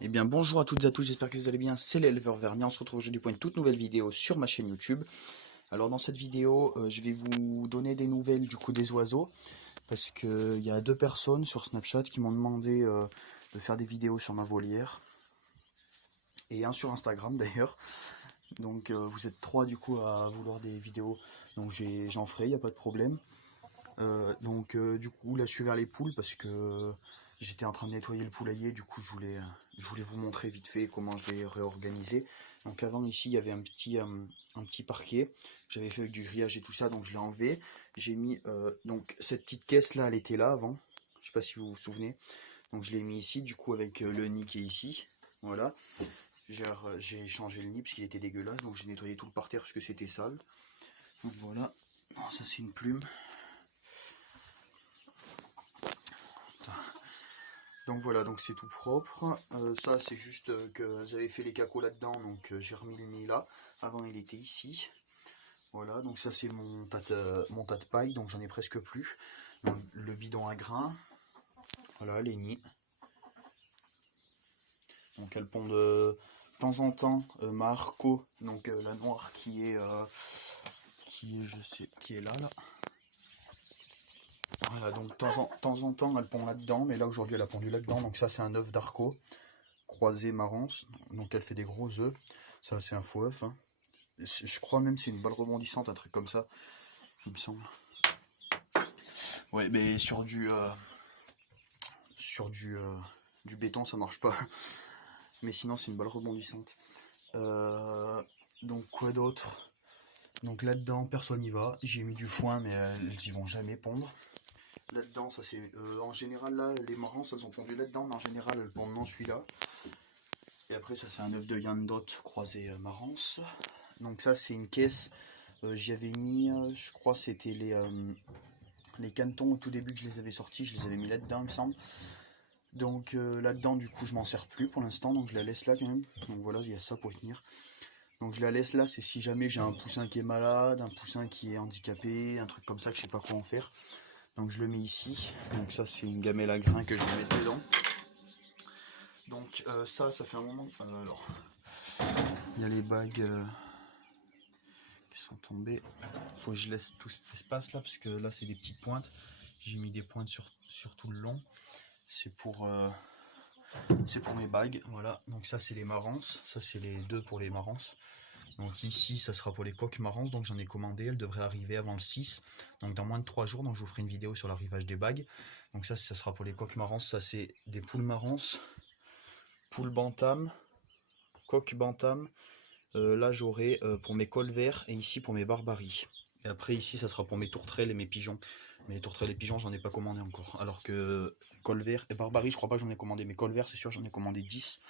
Eh bien bonjour à toutes et à tous, j'espère que vous allez bien, c'est l'éleveur Vernia, on se retrouve aujourd'hui pour une toute nouvelle vidéo sur ma chaîne YouTube. Alors dans cette vidéo, je vais vous donner des nouvelles du coup des oiseaux, parce qu'il y a 2 personnes sur Snapchat qui m'ont demandé de faire des vidéos sur ma volière, et un sur Instagram d'ailleurs. Donc vous êtes 3 du coup à vouloir des vidéos, donc j'en ferai, il n'y a pas de problème. Du coup là je suis vers les poules parce que j'étais en train de nettoyer le poulailler, du coup je voulais vous montrer vite fait comment je l'ai réorganisé. Donc avant ici il y avait un petit parquet, j'avais fait avec du grillage et tout ça, donc je l'ai enlevé. J'ai mis donc cette petite caisse là, elle était là avant, je sais pas si vous vous souvenez. Donc je l'ai mis ici du coup avec le nid qui est ici, voilà. J'ai changé le nid parce qu'il était dégueulasse, donc j'ai nettoyé tout le parterre parce que c'était sale. Donc voilà, ça c'est une plume. Donc voilà, donc c'est tout propre. Ça c'est juste que j'avais fait les cacos là-dedans, donc j'ai remis le nid là. Avant il était ici. Voilà, donc ça c'est mon tas de paille, donc j'en ai presque plus. Donc, le bidon à grains. Voilà, les nids. Donc elles pondent de temps en temps ma Arco, donc la noire qui est là. Voilà, donc de temps en temps elle pond là-dedans, mais là aujourd'hui elle a pondu là-dedans, donc ça c'est un œuf d'Arco. Croisée marrance, donc elle fait des gros œufs. Ça c'est un faux œuf, hein. Je crois même c'est une balle rebondissante, un truc comme ça, il me semble. Ouais, mais du béton ça marche pas. Mais sinon c'est une balle rebondissante. Donc quoi d'autre? Donc là-dedans personne n'y va. J'ai mis du foin mais elles y vont jamais pondre. Là-dedans ça c'est en général là les marances elles ont pondu là-dedans, mais en général elles pondent dans celui-là. Et après ça c'est un œuf de Yandot croisé marance. Donc ça c'est une caisse, j'y avais mis, je crois c'était les canetons au tout début que je les avais sortis, je les avais mis là-dedans il me semble. Donc là-dedans du coup je m'en sers plus pour l'instant, donc je la laisse là quand même. Donc voilà, il y a ça pour y tenir. Donc je la laisse là, c'est si jamais j'ai un poussin qui est malade, un poussin qui est handicapé, un truc comme ça que je sais pas quoi en faire. Donc je le mets ici. Donc ça c'est une gamelle à grains que je vais mettre dedans. Donc ça fait un moment. Alors, il y a les bagues qui sont tombées. Faut que je laisse tout cet espace là, parce que là c'est des petites pointes. J'ai mis des pointes sur tout le long. C'est pour mes bagues. Voilà. Donc ça c'est les marances. Ça c'est les deux pour les marances. Donc ici ça sera pour les coques marances. Donc j'en ai commandé. Elles devraient arriver avant le 6. Donc dans moins de 3 jours. Donc je vous ferai une vidéo sur l'arrivage des bagues. Donc ça sera pour les coques marances. Ça c'est des poules marances. Poules bantam. Coques bantam. Là j'aurai pour mes colverts et ici pour mes barbaries. Et après ici ça sera pour mes tourterelles et mes pigeons. Mais les tourterelles et pigeons j'en ai pas commandé encore. Alors que colvert et barbarie je crois pas que j'en ai commandé. Mais colverts c'est sûr j'en ai commandé 10.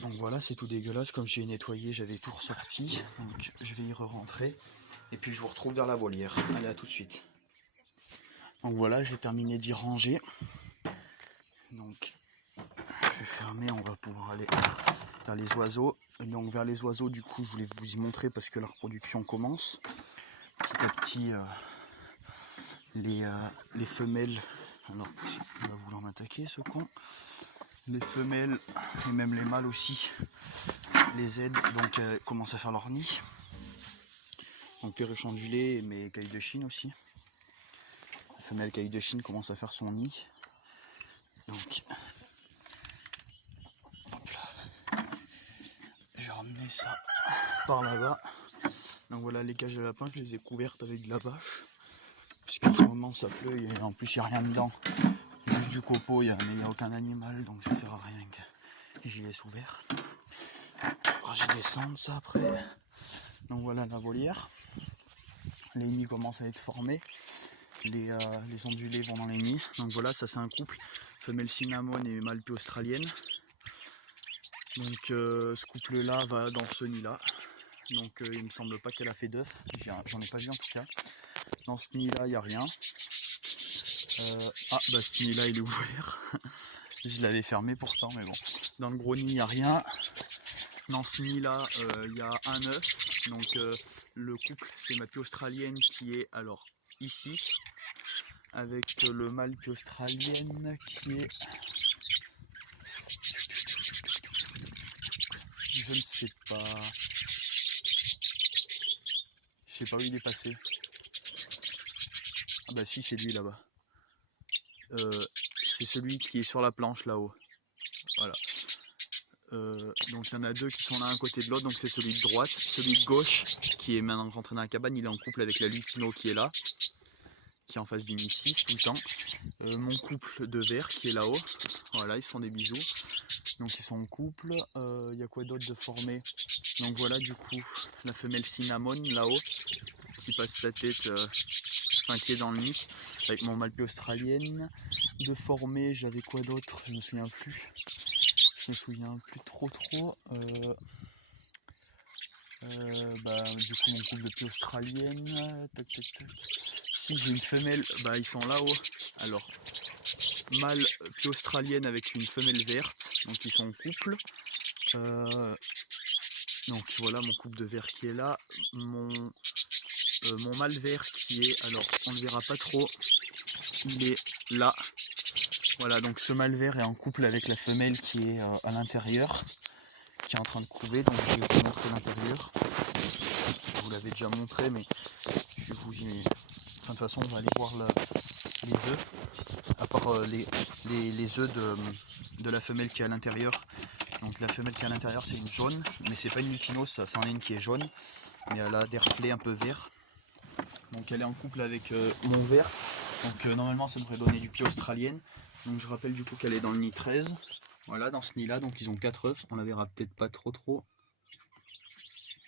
Donc voilà, c'est tout dégueulasse. Comme j'ai nettoyé j'avais tout ressorti. Donc je vais y re-rentrer. Et puis je vous retrouve vers la volière. Allez, à tout de suite. Donc voilà, j'ai terminé d'y ranger. Donc je vais fermer, on va pouvoir aller vers les oiseaux. Et donc vers les oiseaux du coup je voulais vous y montrer parce que la reproduction commence. Petit à petit les femelles, alors il va vouloir m'attaquer ce con. Les femelles et même les mâles aussi les aident, donc commencent à faire leur nid. Donc perruche ondulée et mes cailles de Chine aussi. La femelle caille de Chine commence à faire son nid. Donc hop là. Je vais ramener ça par là-bas. Donc voilà, les cages de lapins, je les ai couvertes avec de la bâche. Puisqu'en ce moment ça pleut et en plus il n'y a rien dedans. Juste du copeau, mais il n'y a aucun animal, donc ça sert à rien que j'y laisse ouvert. Je vais descendre ça après. Donc voilà la volière. Les nids commencent à être formés. Les ondulés vont dans les nids. Donc voilà, ça c'est un couple. Femelle cinnamon et mâle pie australienne. Donc ce couple là va dans ce nid là. Donc il me semble pas qu'elle a fait d'œufs. J'en ai pas vu en tout cas. Dans ce nid là il n'y a rien. Ce nid là il est ouvert. Je l'avais fermé pourtant, mais bon. Dans le gros nid il n'y a rien. Dans ce nid là il y a un œuf. Donc le couple c'est ma pie australienne qui est alors ici. avec le mâle australienne qui est... Je ne sais pas. Je sais pas où il est passé. Ah bah si, c'est lui là-bas. C'est celui qui est sur la planche là-haut. Voilà. Donc il y en a deux qui sont l'un à côté de l'autre, donc c'est celui de droite. Celui de gauche, qui est maintenant rentré dans la cabane, il est en couple avec la lutino qui est là, qui est en face du nid 6 tout le temps. Mon couple de vert qui est là-haut. Voilà, ils se font des bisous. Donc ils sont en couple. Il y a quoi d'autre de formé? Donc voilà, du coup, la femelle cinnamon là-haut, qui passe sa tête, enfin qui est dans le nid, avec mon malpé australienne. De formé, j'avais quoi d'autre? Je me souviens plus. Je me souviens plus trop. Du coup mon couple de pie australienne. Tac, tac, tac. Si j'ai une femelle, bah ils sont là-haut. Alors, mâle pie australienne avec une femelle verte, donc ils sont en couple. Donc voilà mon couple de vert qui est là. Mon mâle vert qui est, alors on ne le verra pas trop, il est là. Voilà, donc ce mâle vert est en couple avec la femelle qui est à l'intérieur, qui est en train de couver, donc je vais vous montrer l'intérieur. Je vous l'avais déjà montré, mais je vais vous y... Enfin, de toute façon, on va aller voir les œufs, à part les œufs de la femelle qui est à l'intérieur. Donc la femelle qui est à l'intérieur, c'est une jaune, mais c'est pas une lutino, ça c'en est une qui est jaune, mais elle a des reflets un peu verts. Donc elle est en couple avec mon vert, donc normalement ça devrait donner du pie australienne. Donc je rappelle du coup qu'elle est dans le nid 13. Voilà, dans ce nid là, donc ils ont 4 œufs, on la verra peut-être pas trop,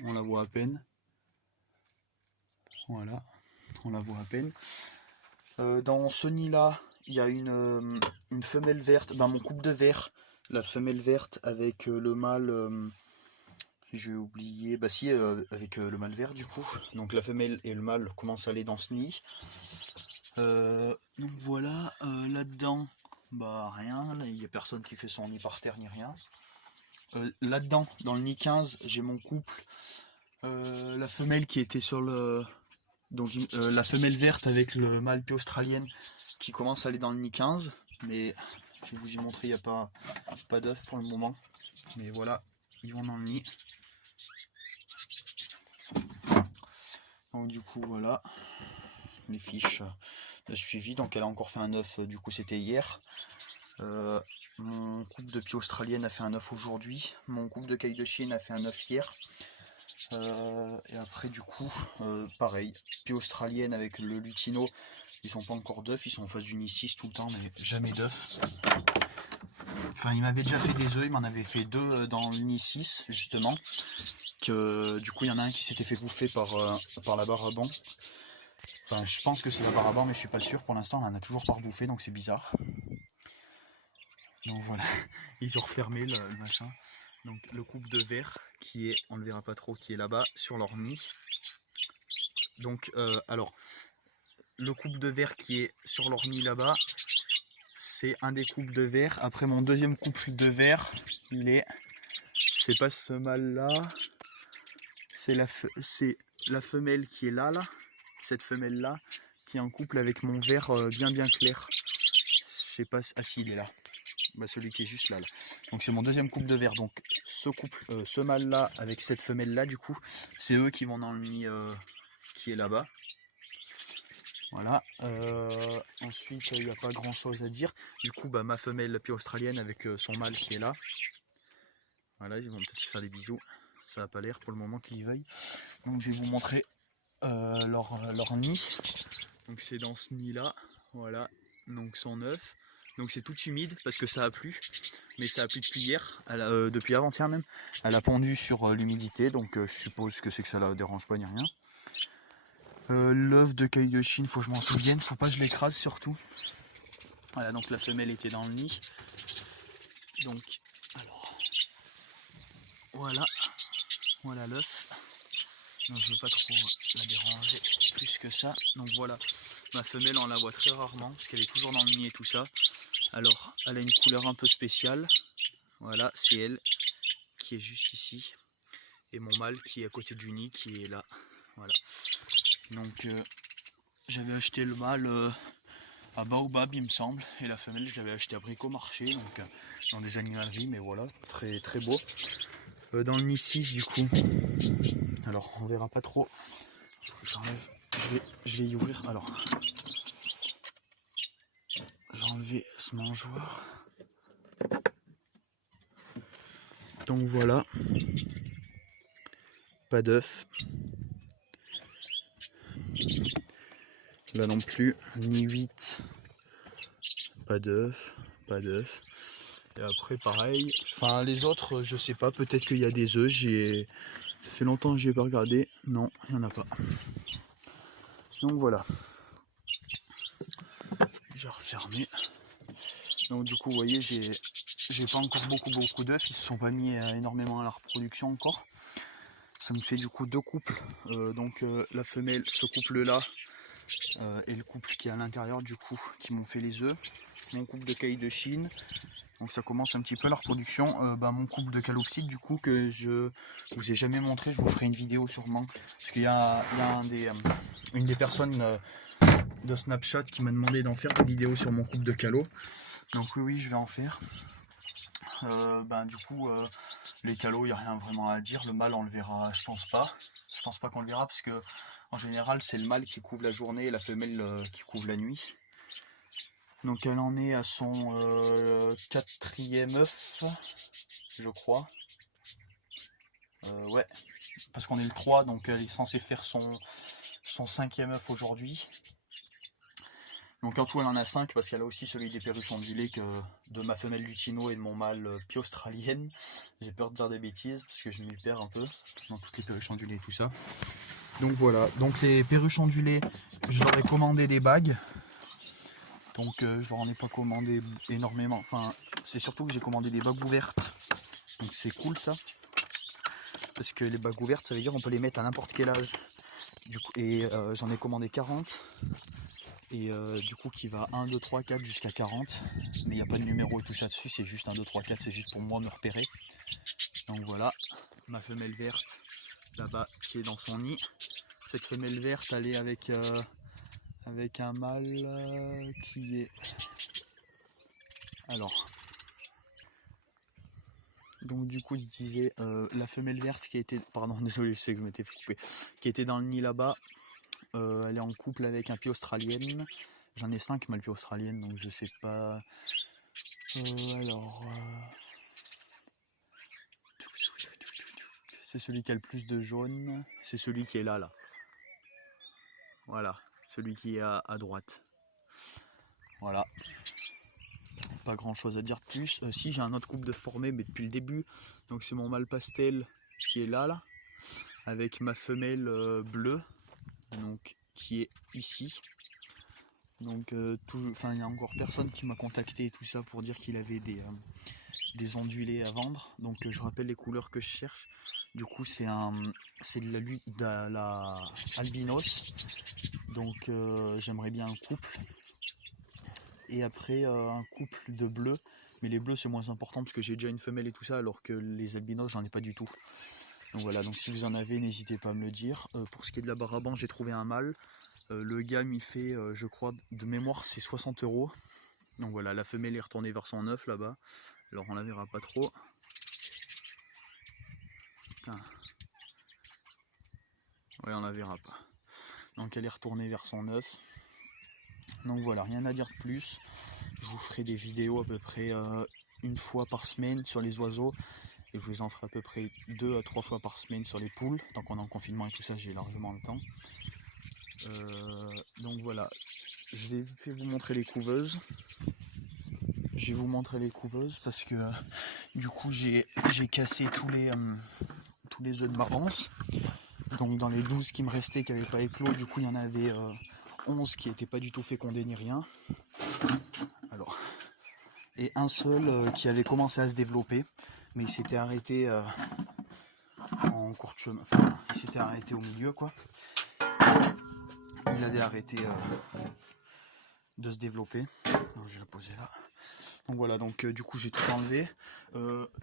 on la voit à peine. Voilà, on la voit à peine. Dans ce nid là, il y a une femelle verte, mon couple de vert, la femelle verte avec le mâle, j'ai oublié, avec le mâle vert du coup. Donc la femelle et le mâle commencent à aller dans ce nid. Donc voilà, là-dedans, rien, il n'y a personne qui fait son nid par terre ni rien. Là-dedans, dans le nid 15, j'ai mon couple, la femelle qui était sur le... Donc la femelle verte avec le mâle pie australienne qui commence à aller dans le nid 15. Mais je vais vous y montrer, il n'y a pas d'œufs pour le moment. Mais voilà, ils vont dans le nid. Donc du coup voilà, les fiches de suivi. Donc elle a encore fait un œuf, du coup c'était hier. Mon couple de pie australienne a fait un œuf aujourd'hui. Mon couple de caille de Chine a fait un œuf hier. Et après du coup, pareil, pie australienne avec le lutino, ils sont pas encore d'œufs, ils sont en face du nid 6 tout le temps, mais jamais d'œufs. Enfin, il m'avait déjà fait des œufs, il m'en avait fait 2 dans le nid 6 justement. Que du coup il y en a un qui s'était fait bouffer par la baraban. Enfin, je pense que c'est la baraban, mais je suis pas sûr. Pour l'instant, on en a toujours pas rebouffé, donc c'est bizarre. Donc voilà, ils ont refermé le machin. Donc le couple de verre qui est, on ne le verra pas trop, qui est là-bas sur leur nid. Donc alors, le couple de verre qui est sur leur nid là-bas, c'est un des couples de verre. Après mon deuxième couple de verre, c'est pas ce mâle là, c'est la femelle qui est là, cette femelle là, qui est en couple avec mon vert bien clair. Je sais pas, ah si, il est là. Celui qui est juste là. Donc c'est mon deuxième couple de verre. Donc ce couple, ce mâle là avec cette femelle là, du coup, c'est eux qui vont dans le nid qui est là-bas. Voilà. Ensuite, il n'y a pas grand chose à dire. Du coup, ma femelle pie australienne avec son mâle qui est là. Voilà, ils vont peut-être se faire des bisous. Ça n'a pas l'air pour le moment qu'ils veuillent. Donc je vais vous montrer leur nid. Donc c'est dans ce nid là. Voilà. Donc son œuf. Donc c'est tout humide parce que ça a plu. Mais ça a plu depuis hier, depuis avant-hier même. Elle a pondu sur l'humidité. Donc je suppose que c'est que ça la dérange pas ni rien. L'œuf de caille de Chine, faut que je m'en souvienne. Faut pas que je l'écrase surtout. Voilà, donc la femelle était dans le nid. Donc, alors, voilà l'œuf. Donc je ne veux pas trop la déranger plus que ça. Donc voilà, ma femelle on la voit très rarement parce qu'elle est toujours dans le nid et tout ça. Alors elle a une couleur un peu spéciale. Voilà, c'est elle qui est juste ici. Et mon mâle qui est à côté du nid qui est là. Voilà. Donc j'avais acheté le mâle à Baobab il me semble, et la femelle je l'avais acheté à Bricomarché, donc dans des animaleries, mais voilà, très très beau. Dans le nid 6 du coup, alors on verra pas trop, faut que j'enlève, je vais y ouvrir, alors j'ai enlevé ce mangeoir, donc voilà, pas d'œuf, là non plus, nid 8, pas d'œuf, pas d'œuf. Et après pareil, enfin les autres je sais pas, peut-être qu'il y a des œufs, ça fait longtemps que j'y ai pas regardé, non il n'y en a pas. Donc voilà, j'ai refermé. Donc du coup vous voyez j'ai pas encore beaucoup d'œufs, ils se sont pas mis énormément à la reproduction encore. Ça me fait du coup 2 couples, donc la femelle, ce couple là, et le couple qui est à l'intérieur du coup, qui m'ont fait les œufs. Mon couple de cailles de Chine. Donc ça commence un petit peu la reproduction. Mon couple de calopsite du coup que je vous ai jamais montré, je vous ferai une vidéo sûrement. Parce qu'il y a une des personnes de Snapchat qui m'a demandé d'en faire des vidéos sur mon couple de calots. Donc oui je vais en faire. Du coup les calots il n'y a rien vraiment à dire. Le mâle on le verra, je pense pas. Je pense pas qu'on le verra parce que en général c'est le mâle qui couvre la journée et la femelle qui couvre la nuit. Donc elle en est à son 4e œuf, je crois. Ouais, parce qu'on est le 3, donc elle est censée faire son 5e œuf aujourd'hui. Donc en tout elle en a 5, parce qu'elle a aussi celui des perruches ondulées de ma femelle lutino et de mon mâle pie australienne. J'ai peur de dire des bêtises, parce que je m'y perds un peu dans toutes les perruches ondulées et tout ça. Donc voilà, donc les perruches ondulées, je leur ai commandé des bagues. Donc je leur en ai pas commandé énormément, enfin c'est surtout que j'ai commandé des bagues ouvertes, donc c'est cool ça, parce que les bagues ouvertes ça veut dire qu'on peut les mettre à n'importe quel âge, du coup, et j'en ai commandé 40, et du coup qui va 1, 2, 3, 4 jusqu'à 40, mais il n'y a pas de numéro et tout ça dessus, c'est juste 1, 2, 3, 4, c'est juste pour moi me repérer. Donc voilà, ma femelle verte là-bas qui est dans son nid, cette femelle verte elle est avec un mâle qui est... Alors, donc du coup je disais, la femelle verte qui était... Pardon, désolé, je sais que je m'étais fait couper. Qui était dans le nid là-bas, elle est en couple avec un pie australienne. J'en ai 5 mâles pie australiennes, donc je sais pas... C'est celui qui a le plus de jaune, c'est celui qui est là. Voilà, celui qui est à droite. Voilà. Pas grand chose à dire de plus. Si, j'ai un autre couple de formé, mais depuis le début. Donc c'est mon mâle pastel qui est là, avec ma femelle bleue, donc qui est ici. Donc il y a encore personne qui m'a contacté et tout ça pour dire qu'il avait des ondulés à vendre. Donc je rappelle les couleurs que je cherche. Du coup c'est de la albinos. Donc j'aimerais bien un couple. Et après un couple de bleus, mais les bleus c'est moins important parce que j'ai déjà une femelle et tout ça, alors que les albinos j'en ai pas du tout. Donc voilà, donc si vous en avez, n'hésitez pas à me le dire. Pour ce qui est de la Baraban, j'ai trouvé un mâle. Le gars m'y fait, je crois, de mémoire c'est 60 €. Donc voilà, la femelle est retournée vers son œuf là-bas. Alors on la verra pas trop. Putain. Ouais, on la verra pas. Donc elle est retournée vers son œuf. Donc voilà, rien à dire de plus. Je vous ferai des vidéos à peu près une fois par semaine sur les oiseaux. Et je vous en ferai à peu près 2 à 3 fois par semaine sur les poules. Tant qu'on est en confinement et tout ça, j'ai largement le temps. Donc voilà, je vais vous montrer les couveuses. Je vais vous montrer les couveuses parce que du coup j'ai cassé tous les œufs de marrance. Donc dans les 12 qui me restaient qui n'avaient pas éclos, du coup il y en avait 11 qui n'étaient pas du tout fécondés ni rien. Alors, et un seul qui avait commencé à se développer, mais il s'était arrêté en cours de chemin, enfin il s'était arrêté au milieu quoi. Il avait arrêté de se développer. Donc, je vais la poser là. Donc voilà, donc du coup j'ai tout enlevé.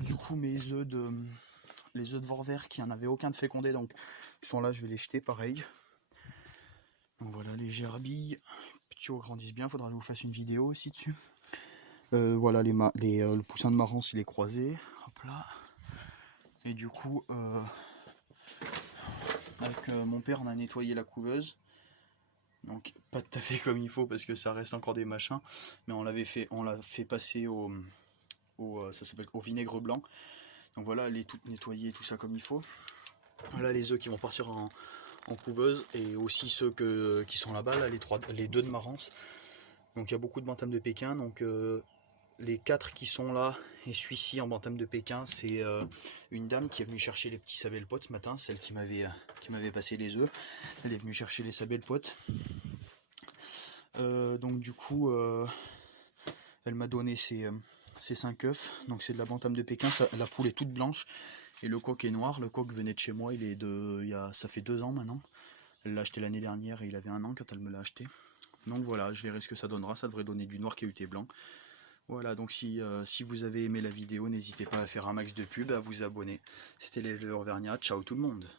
Du coup mes œufs les œufs de Vorwerk, il n'y en avait aucun de fécondé, donc ils sont là, je vais les jeter pareil. Donc voilà les gerbilles, petits grandissent bien, faudra que je vous fasse une vidéo aussi dessus. Voilà, le poussin de marrance il est croisé, hop là. Et du coup, avec mon père on a nettoyé la couveuse. Donc pas tout à fait comme il faut parce que ça reste encore des machins, mais on l'a fait passer ça s'appelle au vinaigre blanc. Donc voilà, elle est toute nettoyée, tout ça comme il faut. Voilà les œufs qui vont partir en couveuse et aussi ceux qui sont là-bas, là, les deux de marrance. Donc il y a beaucoup de bantams de Pékin. Donc les 4 qui sont là et celui-ci en bantam de Pékin, c'est une dame qui est venue chercher les petits sabelles-potes ce matin, celle qui m'avait passé les œufs. Elle est venue chercher les sabelles-potes. Donc du coup, elle m'a donné ces 5 œufs. Donc c'est de la bantam de Pékin. La poule est toute blanche et le coq est noir. Le coq venait de chez moi. Ça fait 2 ans maintenant. Elle l'a acheté l'année dernière et il avait 1 an quand elle me l'a acheté. Donc voilà, je verrai ce que ça donnera. Ça devrait donner du noir cahuté blanc. Voilà, donc si vous avez aimé la vidéo, n'hésitez pas à faire un max de pub, à vous abonner. C'était l'éleveur Auvergnat. Ciao tout le monde.